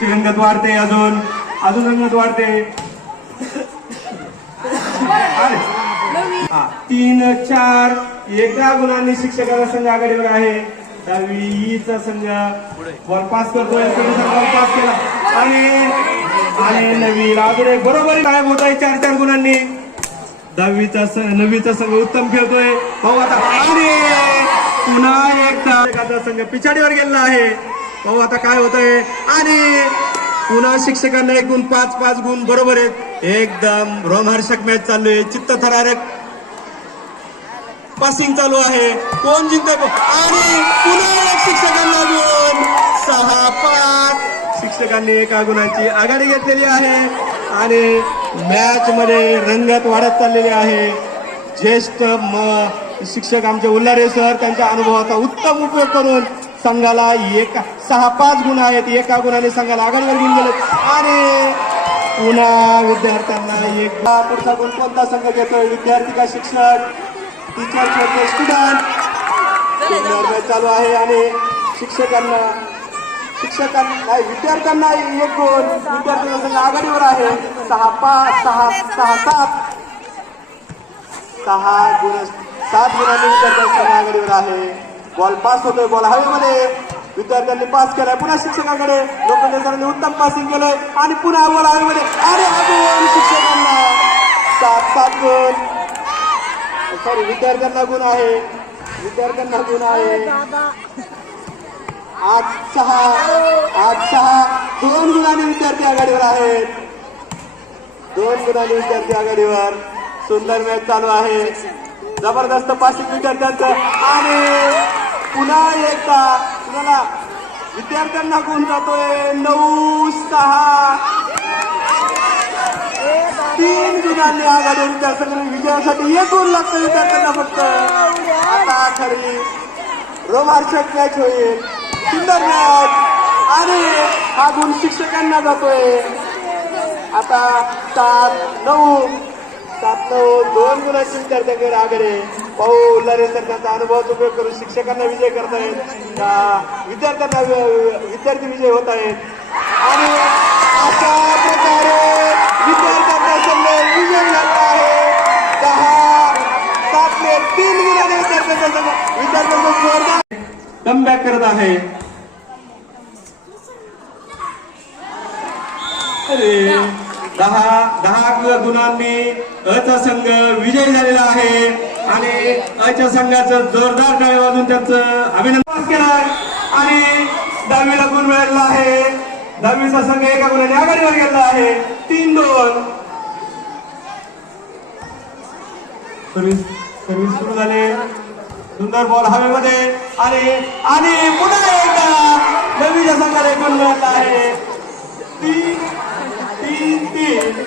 ची रंगत वाढते अजून. अजून रंगत वाढते. अरे. हा, तीन चार. एका गुणांनी शिक्षकाचा संघ आघाडीवर आहे. दहावी ईचा संघ वरपास पास करतोय. वरपास पास केला. आणि आणि नवी अजून बरोबर गायब होत आहे. चार चार गुणांनी. दहावीचा स- नववीचा संघ उत्तम खेळतोय. पाहू आता. आणि पुन्हा एकदा एखादा संघ पिछाडीवर गेलेला आहे. पाहू आता काय होतंय. आणि पुन्हा शिक्षकांना एकूण पाच पाच गुण बरोबर आहेत. एकदम रोमहर्षक मॅच चालू आहे. चित्त थरारक. पासिंग चालू आहे. कोण जिंकत आणि पुन्हा एक शिक्षकांना गुण. सहा पाच. शिक्षकांनी एका गुणाची आघाडी घेतलेली आहे. आणि मॅच मध्ये रंगत वाढत चाललेली आहे. ज्येष्ठ शिक्षक आमचे उल्हारे सर त्यांच्या अनुभवाचा उत्तम उपयोग करून संघाला एक सहा पाच गुण आहेत. एका गुणाने संघाला आघाडीवर घेऊन गेले आणि पुन्हा विद्यार्थ्यांना एक पुढचा गुण कोणता संघ घेतोय? विद्यार्थी का शिक्षक? टीचर खेळते स्टुडंट चालू आहे आणि शिक्षकांना शिक्षकांना नाही विद्यार्थ्यांना एक गुण. विद्यार्थ्यांचा संघ आघाडीवर आहे. सहा पाच सहा सहा सात. सहा गुण सात गुणांनी विद्यार्थ्यांचा संघ आघाडीवर आहे. बॉल पास होतोय बॉल हवेमध्ये. विद्यार्थ्यांनी पास केलाय. पुन्हा शिक्षकाकडे. लोखंडे सरांनी उत्तम पासिंग केलंय. आणि पुन्हा बॉल हवेमध्ये. आणि अजून शिक्षकांना. सात सात गुण सॉरी विद्यार्थ्यांना गुण आहे. विद्यार्थ्यांना गुण आहे. आठ सहा. आठ सहा. दोन गुणांनी विद्यार्थी आघाडीवर आहेत. दोन गुणांनी विद्यार्थी आघाडीवर. सुंदर मॅच चालू आहे. जबरदस्त पासिंग विद्यार्थ्यांचं. आणि पुन्हा एकदा तुम्हाला विद्यार्थ्यांना गुण जातोय नऊ सहा. तीन गुणांनी आघाडी विद्यार्थ्यांना विजयासाठी एक गुण लागतं विद्यार्थ्यांना फक्त. आता खरी रोमार्चक मॅच होईल. सुंदर मॅच. आणि हा गुण शिक्षकांना जातोय. आता सात नऊ. सात नऊ दोन गुणांची विद्यार्थ्यांकडे आघाडी. हो, पाहू उल्हारे तर त्यांचा अनुभवाचा उपयोग करून शिक्षकांना विजय करतायत त्या विद्यार्थ्यांना विद्यार्थी विजय होत आहेत. आणि अशा प्रकारे विद्यार्थ्यांचा संघ विजय झाला आहे. दहा सात तीन गुणाने विद्यार्थ्यांचा संघ विद्यार्थ्यांचा जोरदार कमबॅक करत आहे. अरे दहा दहा गुणांनी अचा संघ विजय झालेला आहे. आणि अच्या संघाचं जोरदार टाळी वाजून त्यांचं अभिनंदन केलं आणि दहावीला गुण मिळालेला आहे. दहावीचा संघ एका गुणाने आघाडीवर गेला आहे. तीन दोन. सर्विस सर्विस सुरू झाले. सुंदर बॉल हवेमध्ये. आणि आणि पुन्हा एकदा दहावीच्या संघाला एक गुण मिळाला आहे. तीन तीन तीन.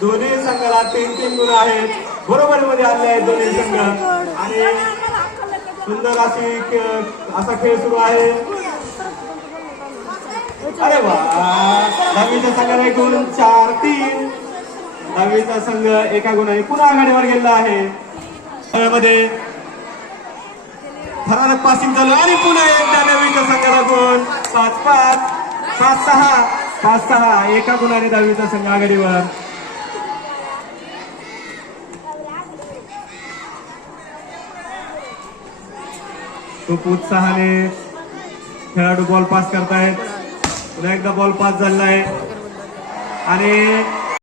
दोन्ही संघाला तीन तीन गुण आहेत. बरोबर मध्ये आले आहेत दोन्ही संघ. आणि सुंदर अशी असा खेळ सुरू आहे. अरे वा. दहावीच्या संघाला एक गुण चार तीन. दहावीचा संघ एका गुणाने पुन्हा आघाडीवर गेलेला आहे. मध्ये थरारक पासिंग चालू आणि पुन्हा एकदा नवीच्या संघाला गुण पाच पाच पाच सहा. पाच सहा. एका गुणाने दहावीचा संघ आघाडीवर. खूप उत्साहाने खेळाडू बॉल पास करतायत. पुन्हा एकदा बॉल पास झालेला आहे. आणि